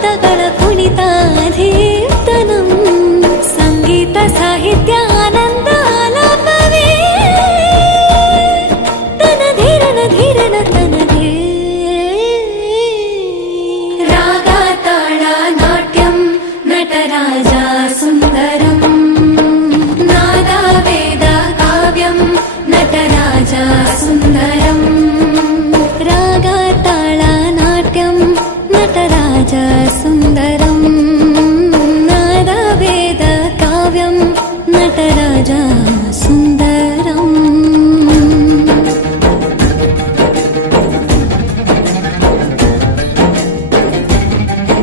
ಪದಗಳ ಕುಣಿತಾಧೀರ್ತನಂ ಸಂಗೀತ ಸಾಹಿತ್ಯ ಆನಂದ ಆಲಾಪವೇ ತನಧೀರನ ಧೀರನ ತನದೇ ರಾಗ ತಾಳ ನಾಟ್ಯಂ ನಟರಾಜ ಸುಂದರಂ ನಾದ ವೇದ ಕಾವ್ಯಂ ನಟರಾಜ ಸುಂದರಂ ರಾಗ ತಾಳ ನಾಟ್ಯಂ ನಟರಾಜ ಸುಂದರಂ